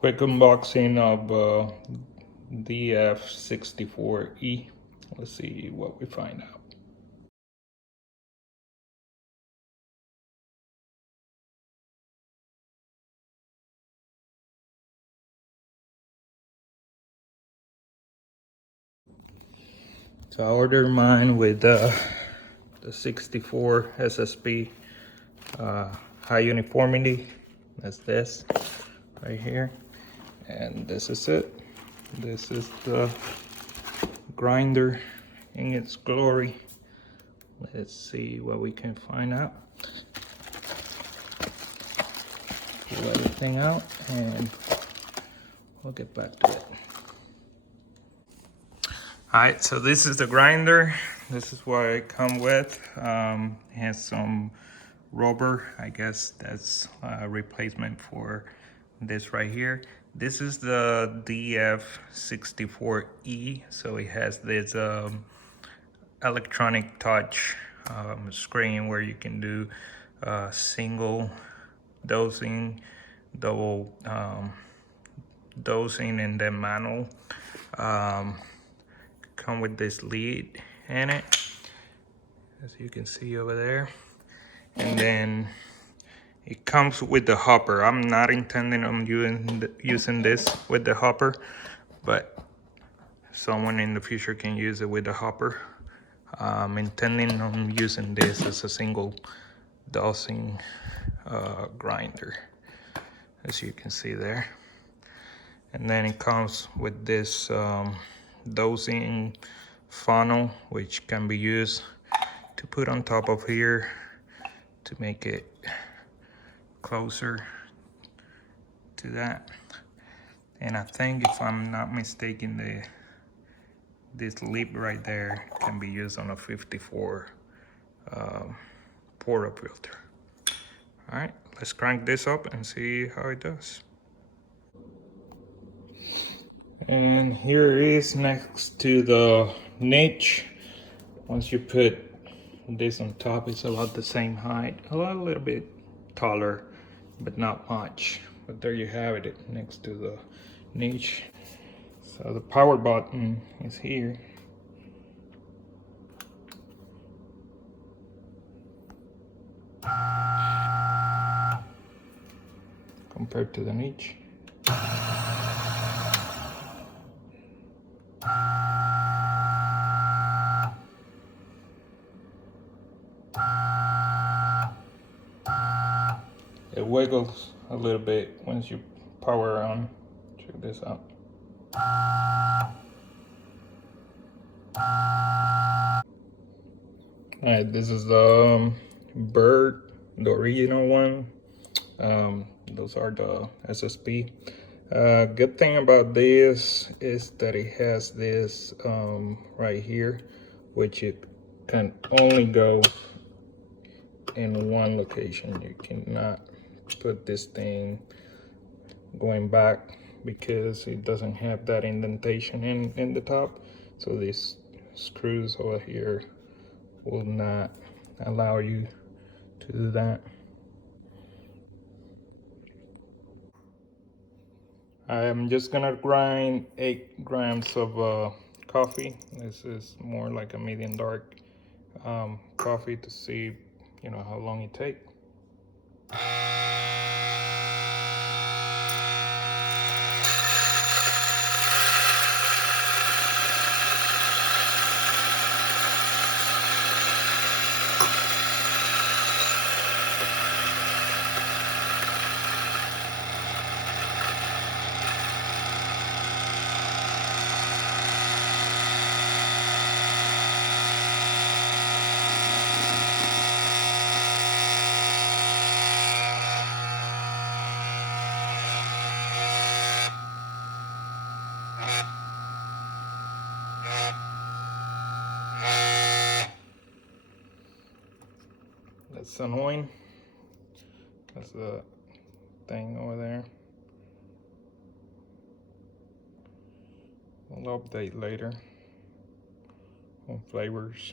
Quick unboxing of DF64E. Let's see what we find out. So I ordered mine with the 64 SSP high uniformity. That's this right here. And this is it. This is the grinder in its glory. Let's see what we can find out. Pull everything out and we'll get back to it. Alright, so this is the grinder. This is what it comes with. It has some rubber. I guess that's a replacement for this right here. This is the DF64E. So it has this electronic touch screen where you can do single dosing, double dosing, and then manual. Come with this lead in it, as you can see over there, and then it comes with the hopper. I'm not intending on using this with the hopper, but someone in the future can use it with the hopper. I'm intending on using this as a single dosing grinder, as you can see there. And then it comes with this dosing funnel, which can be used to put on top of here to make it closer to that. And I think, if I'm not mistaken, this lip right there can be used on a 54 portafilter. All right, let's crank this up and see how it does. And here it is next to the niche. Once you put this on top, it's about the same height, a little bit taller, but not much. But there you have it, next to the niche. So the power button is here. Compared to the niche. It wiggles a little bit once you power on. Check this out. Alright, this is the Bird, the original one. Those are the SSP. Good thing about this is that it has this right here, which it can only go in one location. You cannot put this thing going back because it doesn't have that indentation in the top. So these screws over here will not allow you to do that. I'm just gonna grind 8 grams of coffee. This is more like a medium dark coffee, to see, how long it takes. That's annoying. That's the thing over there. We'll update later on flavors.